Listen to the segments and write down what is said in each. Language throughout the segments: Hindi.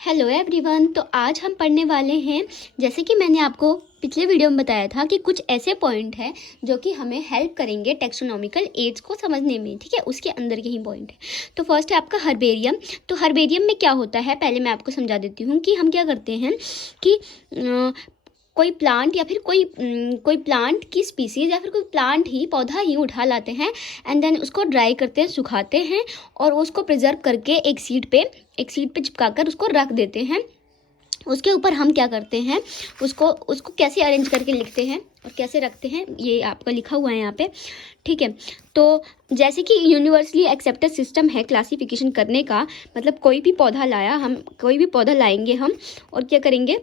Hello everyone. तो आज हम पढ़ने वाले हैं, जैसे कि मैंने आपको पिछले वीडियो में बताया था कि कुछ ऐसे पॉइंट हैं जो कि हमें हेल्प करेंगे टेक्सोनॉमिकल एज को समझने में। ठीक है, उसके अंदर के ही पॉइंट है। तो फर्स्ट है आपका हर्बेरियम। तो हर्बेरियम में क्या होता है, पहले मैं आपको समझा देती हूँ कि हम क्या करते हैं कि कोई प्लांट या फिर कोई प्लांट की स्पीसीज या फिर कोई प्लांट ही पौधा ही उठा लाते हैं एंड देन उसको ड्राई करते हैं, सुखाते हैं और उसको प्रिजर्व करके एक सीड पे चिपकाकर उसको रख देते हैं। उसके ऊपर हम क्या करते हैं, उसको कैसे अरेंज करके लिखते हैं और कैसे रखते हैं, ये आपका लिखा हुआ है यहाँ पे। ठीक है, तो जैसे कि यूनिवर्सली एक्सेप्टेड सिस्टम है क्लासिफिकेशन करने का, मतलब कोई भी पौधा लाएंगे हम और क्या करेंगे,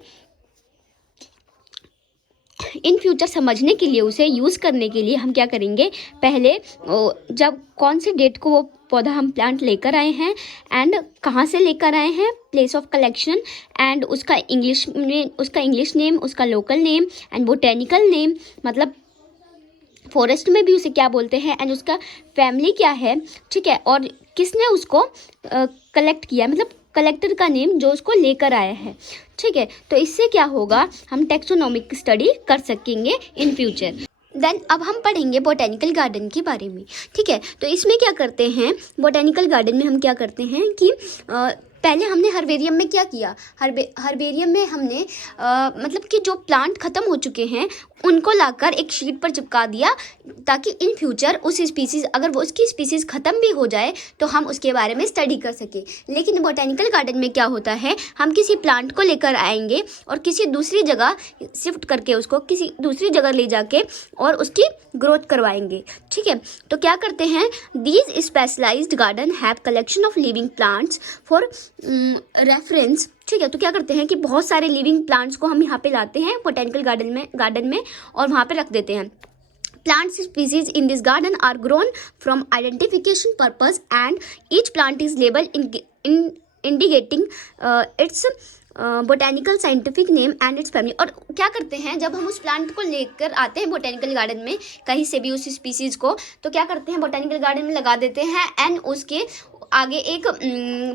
इन फ्यूचर समझने के लिए, उसे यूज़ करने के लिए हम क्या करेंगे, पहले जब कौन से डेट को वो पौधा हम प्लांट लेकर आए हैं एंड कहाँ से लेकर आए हैं, प्लेस ऑफ कलेक्शन एंड उसका इंग्लिश नेम, उसका local name and botanical name, मतलब फॉरेस्ट में भी उसे क्या बोलते हैं एंड उसका फैमिली क्या है। ठीक है, और किसने उसको कलेक्ट किया, मतलब कलेक्टर का नेम जो उसको लेकर आया है। ठीक है, तो इससे क्या होगा, हम टेक्सोनॉमिक स्टडी कर सकेंगे इन फ्यूचर। देन अब हम पढ़ेंगे बोटेनिकल गार्डन के बारे में। ठीक है, तो इसमें क्या करते हैं, बोटेनिकल गार्डन में हम क्या करते हैं कि पहले हमने हर्बेरियम में क्या किया, हर्बेरियम में हमने मतलब कि जो प्लांट ख़त्म हो चुके हैं उनको लाकर एक शीट पर चिपका दिया, ताकि इन फ्यूचर उस स्पीसीज़, अगर वो उसकी स्पीसीज़ ख़त्म भी हो जाए तो हम उसके बारे में स्टडी कर सके। लेकिन बोटेनिकल गार्डन में क्या होता है, हम किसी प्लांट को लेकर आएंगे और किसी दूसरी जगह शिफ्ट करके उसको किसी दूसरी जगह ले जाके और उसकी ग्रोथ करवाएंगे। ठीक है, तो क्या करते हैं, these specialized garden have collection of living plants for reference. ठीक है, तो क्या करते हैं कि बहुत सारे लिविंग प्लांट्स को हम यहाँ पे लाते हैं बोटेनिकल गार्डन में और वहाँ पे रख देते हैं। Plant species in this garden are grown from identification purpose and each plant is labeled indicating its botanical scientific name and it's family. और क्या करते हैं, जब हम उस प्लांट को लेकर आते हैं बोटेनिकल गार्डन में कहीं से भी उस स्पीसीज़ को, तो क्या करते हैं, बोटेनिकल गार्डन में लगा देते हैं एंड उसके आगे एक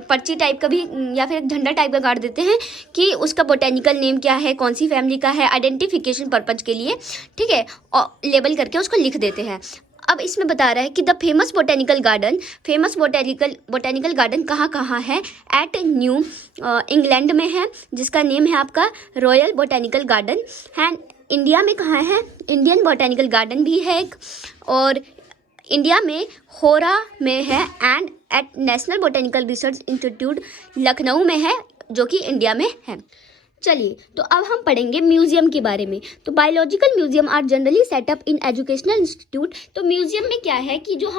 पर्ची टाइप का भी या फिर एक झंडा टाइप का गाड़ देते हैं कि उसका बोटेनिकल नेम क्या है, कौन सी फैमिली का है, आइडेंटिफिकेशन पर्पज के लिए। ठीक है, और लेबल करके उसको लिख देते हैं। अब इसमें बता रहा है कि द फेमस बोटेनिकल गार्डन कहाँ है, एट न्यू इंग्लैंड में है, जिसका नेम है आपका royal botanical garden. And India में कहाँ है, इंडियन बोटेनिकल गार्डन भी है एक, और इंडिया में होरा में है and at national botanical research institute Lucknow में है, जो कि इंडिया में है। चलिए, तो अब हम पढ़ेंगे म्यूजियम के बारे में। तो biological museum are generally set up in educational institute. तो म्यूजियम में क्या है कि जो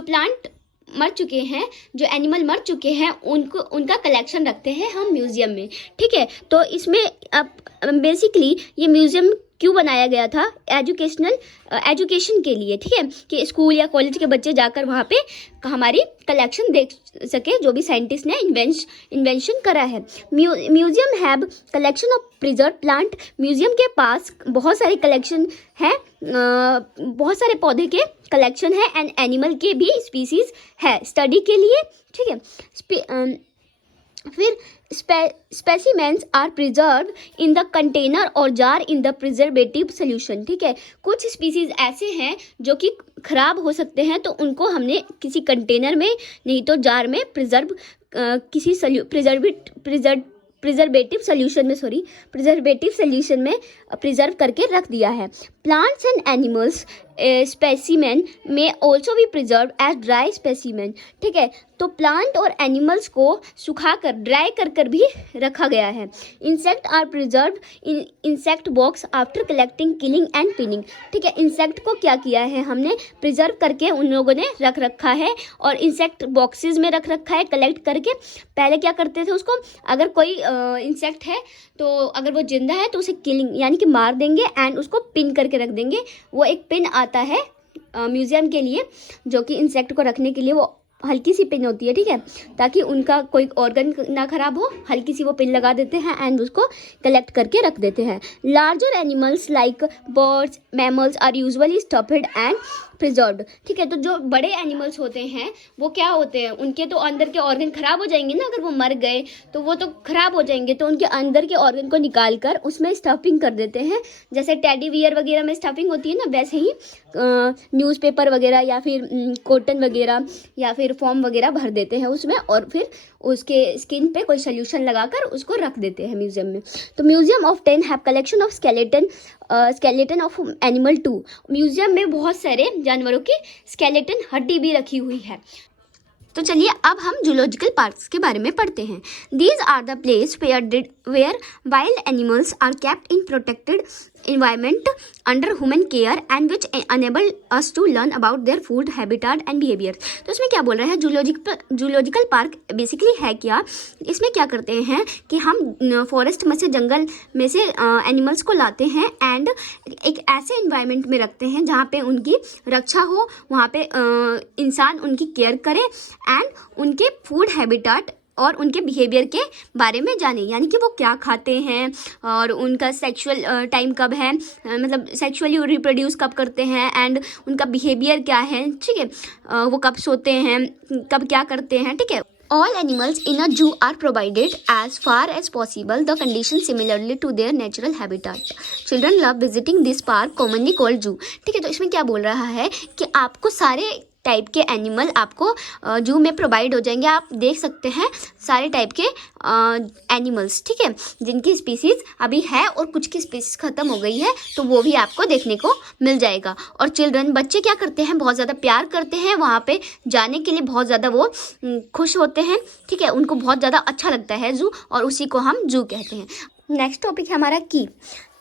प्लांट मर चुके हैं, जो एनिमल मर चुके हैं, उनका कलेक्शन रखते हैं हम म्यूजियम में। ठीक है, तो इसमें अब बेसिकली ये म्यूजियम क्यों बनाया गया था, एजुकेशन के लिए। ठीक है, कि स्कूल या कॉलेज के बच्चे जाकर वहाँ पे हमारी कलेक्शन देख सके, जो भी साइंटिस्ट ने इन्वेंशन करा है। Museum have collection of preserve plant. Museum के पास बहुत सारे कलेक्शन है, बहुत सारे पौधे के कलेक्शन है एंड एनिमल के भी स्पीसीज है स्टडी के लिए। ठीक है, फिर specimens are preserve in the container और jar in the preservative solution. ठीक है, कुछ स्पीसीज ऐसे हैं जो कि खराब हो सकते हैं, तो उनको हमने किसी कंटेनर में, नहीं तो जार में किसी प्रिजर्वेटिव सोल्यूशन में प्रिजर्व करके रख दिया है। प्लांट्स एंड एनिमल्स स्पेसिमेन में ऑल्सो भी प्रिजर्व एज ड्राई स्पेसिमेन। ठीक है, तो प्लांट और एनिमल्स को सुखाकर ड्राई कर भी रखा गया है। Insect are preserve in insect box after collecting, killing and pinning. ठीक है, इंसेक्ट को क्या किया है, हमने प्रिजर्व करके उन लोगों ने रख रखा है और इंसेक्ट बॉक्सेस में रख रखा है कलेक्ट करके। पहले क्या करते थे उसको, अगर कोई इंसेक्ट है तो अगर वो जिंदा है तो उसे किलिंग यानी कि मार देंगे एंड उसको पिन करके रख देंगे। वो एक पिन आता है म्यूजियम के लिए, जो कि इंसेक्ट को रखने के लिए वो हल्की सी पिन होती है। ठीक है, ताकि उनका कोई ऑर्गन ना खराब हो, हल्की सी वो पिन लगा देते हैं एंड उसको कलेक्ट करके रख देते हैं। Larger animals like birds, mammals are usually stuffed and preserved. ठीक है, तो जो बड़े एनिमल्स होते हैं वो क्या होते हैं, उनके तो अंदर के ऑर्गन खराब हो जाएंगे ना, अगर वो मर गए तो वो तो खराब हो जाएंगे, तो उनके अंदर के ऑर्गन को निकाल कर उसमें स्टफिंग कर देते हैं। जैसे टेडी बियर वगैरह में स्टफिंग होती है ना, वैसे ही न्यूज़पेपर वगैरह या फिर कॉटन वगैरह या फिर फॉर्म वगैरह भर देते हैं उसमें, और फिर उसके स्किन पे कोई सोल्यूशन लगाकर उसको रख देते हैं म्यूजियम में। तो museum of 10 have collection of skeleton of animal too. Museum में बहुत सारे जानवरों की स्केलेटन हड्डी भी रखी हुई है। तो चलिए अब हम जूलॉजिकल पार्क्स के बारे में पढ़ते हैं। These are the place where wild animals are kept in protected environment under human care and which enable us to learn about their food habitat and behavior। तो इसमें क्या बोल रहा है, जूलॉजिकल पार्क बेसिकली है क्या, इसमें क्या करते हैं कि हम फॉरेस्ट में से, जंगल में से एनिमल्स को लाते हैं एंड एक ऐसे एनवायरनमेंट में रखते हैं जहाँ पे उनकी रक्षा हो, वहाँ पे इंसान उनकी केयर करे एंड उनके फूड हैबिटाट और उनके बिहेवियर के बारे में जाने, यानी कि वो क्या खाते हैं और उनका सेक्सुअल टाइम कब है, मतलब सेक्सुअली रिप्रोड्यूस कब करते हैं एंड उनका बिहेवियर क्या है। ठीक है, वो कब सोते हैं, कब क्या करते हैं। ठीक है, all animals in a zoo are provided as far as possible the conditions similarly to their natural habitat. Children love visiting this park commonly called zoo। ठीक है, तो इसमें क्या बोल रहा है कि आपको सारे टाइप के एनिमल आपको जू में प्रोवाइड हो जाएंगे। आप देख सकते हैं सारे टाइप के एनिमल्स, ठीक है, जिनकी स्पीसीज अभी है और कुछ की स्पीसीज ख़त्म हो गई है, तो वो भी आपको देखने को मिल जाएगा। और चिल्ड्रन, बच्चे क्या करते हैं, बहुत ज़्यादा प्यार करते हैं, वहाँ पे जाने के लिए बहुत ज़्यादा वो खुश होते हैं। ठीक है, उनको बहुत ज़्यादा अच्छा लगता है जू, और उसी को हम जू कहते हैं। नेक्स्ट टॉपिक है हमारा की।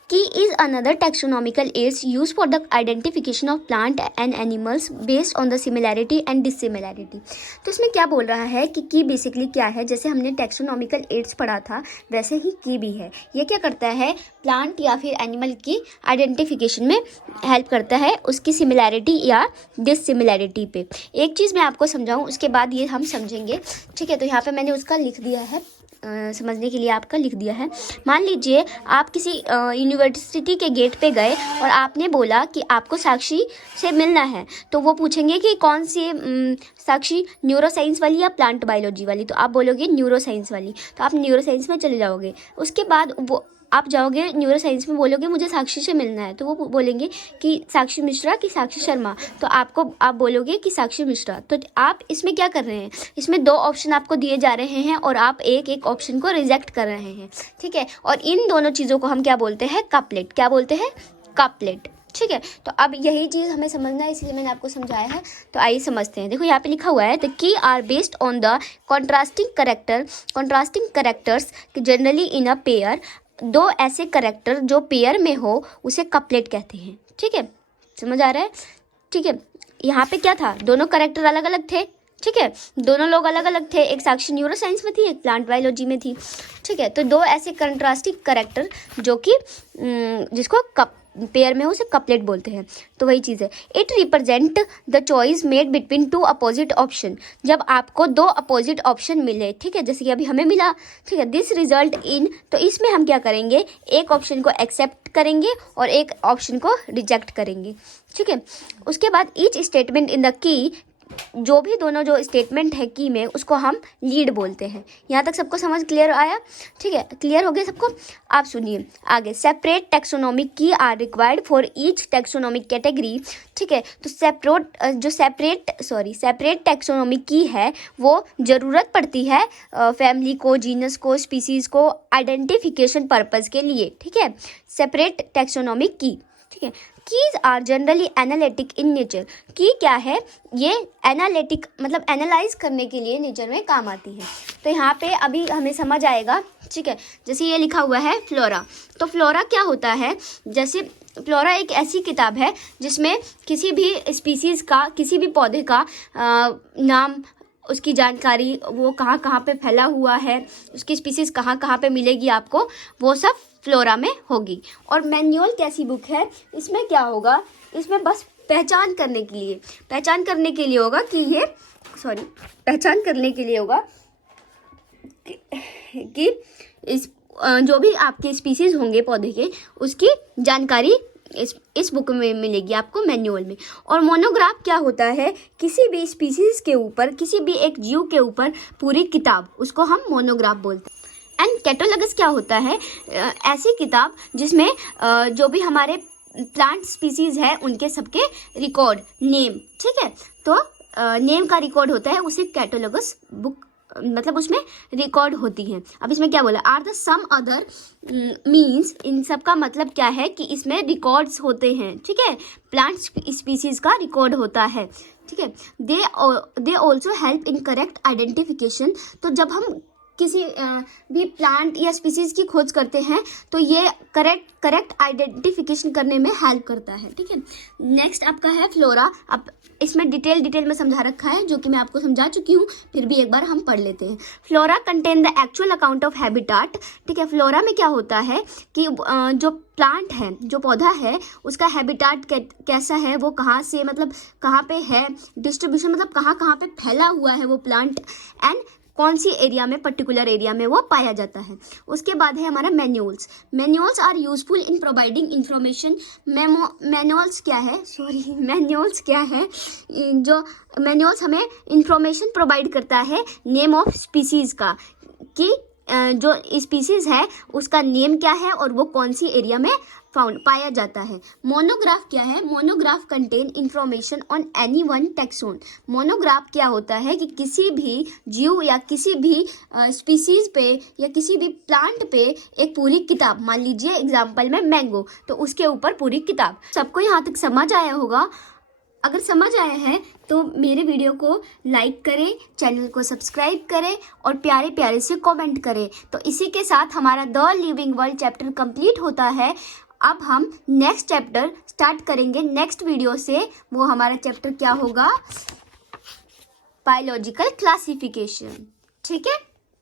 Key is another taxonomical aids used for the identification of plant and animals based on the similarity and dissimilarity। तो इसमें क्या बोल रहा है कि की बेसिकली क्या है, जैसे हमने टैक्सोनॉमिकल एड्स पढ़ा था वैसे ही की भी है। ये क्या करता है, प्लांट या फिर एनिमल की आइडेंटिफिकेशन में हेल्प करता है, उसकी सिमिलैरिटी या डिससिमिलैरिटी पे। एक चीज़ मैं आपको समझाऊँ, उसके बाद ये हम समझेंगे। ठीक है, तो यहाँ पे मैंने उसका लिख दिया है, समझने के लिए आपका लिख दिया है। मान लीजिए आप किसी यूनिवर्सिटी के गेट पे गए और आपने बोला कि आपको साक्षी से मिलना है, तो वो पूछेंगे कि कौन सी साक्षी, न्यूरोसाइंस वाली या प्लांट बायोलॉजी वाली, तो आप बोलोगे न्यूरोसाइंस वाली, तो आप न्यूरोसाइंस में चले जाओगे। उसके बाद वो आप जाओगे न्यूरोसाइंस में, बोलोगे मुझे साक्षी से मिलना है, तो वो बोलेंगे कि साक्षी मिश्रा कि साक्षी शर्मा, तो आप बोलोगे कि साक्षी मिश्रा। तो आप इसमें क्या कर रहे हैं, इसमें दो ऑप्शन आपको दिए जा रहे हैं और आप एक एक ऑप्शन को रिजेक्ट कर रहे हैं। ठीक है, और इन दोनों चीज़ों को हम क्या बोलते हैं, कपलेट। क्या बोलते हैं, कपलेट। ठीक है, तो अब यही चीज़ हमें समझना है, इसलिए मैंने आपको समझाया है। तो आइए समझते हैं। देखो यहाँ पे लिखा हुआ है, the key are based on the contrasting characters generally in a pair. दो ऐसे करेक्टर जो पेयर में हो उसे कपलेट कहते हैं। ठीक है, समझ आ रहा है। ठीक है, यहाँ पे क्या था, दोनों करेक्टर अलग अलग थे। ठीक है, दोनों लोग अलग अलग थे, एक साक्षी न्यूरोसाइंस में थी, एक प्लांट बायोलॉजी में थी। ठीक है, तो दो ऐसे कंट्रास्टिंग करेक्टर जो कि जिसको पेयर में हो उसे कपलेट बोलते हैं। तो वही चीज़ है, it represent the choice made between two opposite option. जब आपको दो अपोजिट ऑप्शन मिले, ठीक है, जैसे कि अभी हमें मिला, ठीक है, दिस रिजल्ट इन, तो इसमें हम क्या करेंगे, एक ऑप्शन को एक्सेप्ट करेंगे और एक ऑप्शन को रिजेक्ट करेंगे। ठीक है, उसके बाद each statement in the key, जो भी दोनों जो स्टेटमेंट है की में, उसको हम लीड बोलते हैं। यहाँ तक सबको समझ क्लियर आया। ठीक है, क्लियर हो गया सबको। आप सुनिए आगे, separate taxonomic key are required for each taxonomic category. ठीक है, तो सेपरेट टैक्सोनॉमिक की है वो ज़रूरत पड़ती है फैमिली को, जीनस को, स्पीसीज़ को आइडेंटिफिकेशन पर्पज़ के लिए। ठीक है, सेपरेट टैक्सोनॉमिक की। ठीक है, keys are generally analytic in nature. Key क्या है, ये एनालिटिक मतलब एनालाइज करने के लिए नेचर में काम आती है। तो यहाँ पे अभी हमें समझ आएगा। ठीक है, जैसे ये लिखा हुआ है फ्लोरा, तो फ्लोरा क्या होता है, जैसे फ्लोरा एक ऐसी किताब है जिसमें किसी भी स्पीसीज़ का, किसी भी पौधे का नाम, उसकी जानकारी, वो कहाँ कहाँ पे फैला हुआ है, उसकी स्पीसीज़ कहाँ कहाँ पे मिलेगी आपको, वो सब फ्लोरा में होगी। और मैनुअल कैसी बुक है, इसमें क्या होगा, इसमें बस पहचान करने के लिए होगा कि ये पहचान करने के लिए होगा कि इस जो भी आपके स्पीसीज़ होंगे पौधे के, उसकी जानकारी इस बुक में मिलेगी आपको, मैनुअल में। और मोनोग्राफ क्या होता है, किसी भी स्पीसीज के ऊपर, किसी भी एक जीव के ऊपर पूरी किताब, उसको हम मोनोग्राफ बोलते हैं। एंड कैटोलॉगस क्या होता है, ऐसी किताब जिसमें जो भी हमारे प्लांट स्पीसीज है उनके सबके रिकॉर्ड, नेम, ठीक है, तो नेम का रिकॉर्ड होता है, उसे कैटोलॉगस बुक मतलब उसमें रिकॉर्ड होती है। अब इसमें क्या बोला, are the some other means, इन सब का मतलब क्या है कि इसमें रिकॉर्ड्स होते हैं, ठीक है, प्लांट स्पीसीज का रिकॉर्ड होता है, ठीक है। They also help in correct identification. तो जब हम किसी भी प्लांट या स्पीसीज की खोज करते हैं तो ये करेक्ट आइडेंटिफिकेशन करने में हेल्प करता है, ठीक है। नेक्स्ट आपका है फ्लोरा। अब इसमें डिटेल में समझा रखा है, जो कि मैं आपको समझा चुकी हूँ, फिर भी एक बार हम पढ़ लेते हैं। Flora contain the actual account of habitat, ठीक है। फ्लोरा में क्या होता है कि जो प्लांट है, जो पौधा है, उसका हैबिटाट कैसा है, वो कहाँ से, मतलब कहाँ पे है, डिस्ट्रीब्यूशन मतलब कहाँ पे फैला हुआ है वो प्लांट, एंड कौन सी एरिया में, पर्टिकुलर एरिया में वो पाया जाता है। उसके बाद है हमारा manuals. Manuals are useful in providing information. Manuals क्या है, मैनुअल्स क्या है, जो मैनुअल्स हमें इंफॉर्मेशन प्रोवाइड करता है नेम ऑफ स्पीसीज का, कि जो स्पीसीज है उसका नेम क्या है और वो कौन सी एरिया में पाया जाता है। मोनोग्राफ क्या है, monograph contain information on any one taxon. Monograph क्या होता है कि किसी भी जीव या किसी भी स्पीसीज पे या किसी भी प्लांट पे एक पूरी किताब, मान लीजिए एग्जांपल में मैंगो, तो उसके ऊपर पूरी किताब। सबको यहाँ तक समझ आया होगा। अगर समझ आया है तो मेरे वीडियो को लाइक करें, चैनल को सब्सक्राइब करें और प्यारे प्यारे से कमेंट करें। तो इसी के साथ हमारा the living world chapter complete होता है। अब हम नेक्स्ट चैप्टर स्टार्ट करेंगे नेक्स्ट वीडियो से। वो हमारा चैप्टर क्या होगा, बायोलॉजिकल क्लासिफिकेशन, ठीक है।